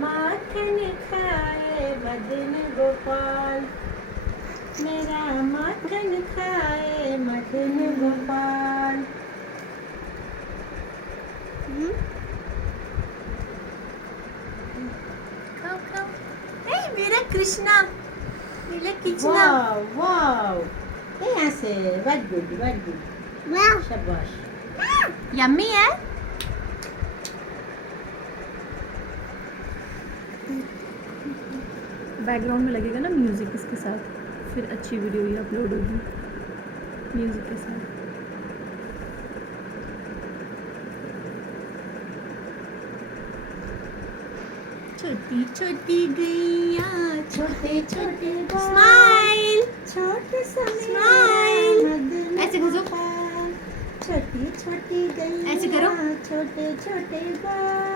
माखन खाए मदन गोपाल, मेरा माखन खाए मदन गोपाल। खाओ खाओ। ए मेरा कृष्णा, मेरा कृष्णा। वाव वाव, ऐसे वेरी गुड वेरी गुड, शाबाश। यम्मी है। बैकग्राउंड में लगेगा ना म्यूज़िक इसके साथ, फिर अच्छी वीडियो ही अपलोड होगी म्यूज़िक के साथ। छोटी छोटी गैया, छोटे छोटे स्माइल। छोटे Smile. मदन ऐसे घुसो। गोपाल, छोटी छोटी गैया, ऐसे करो। छोटे छोटे बाल।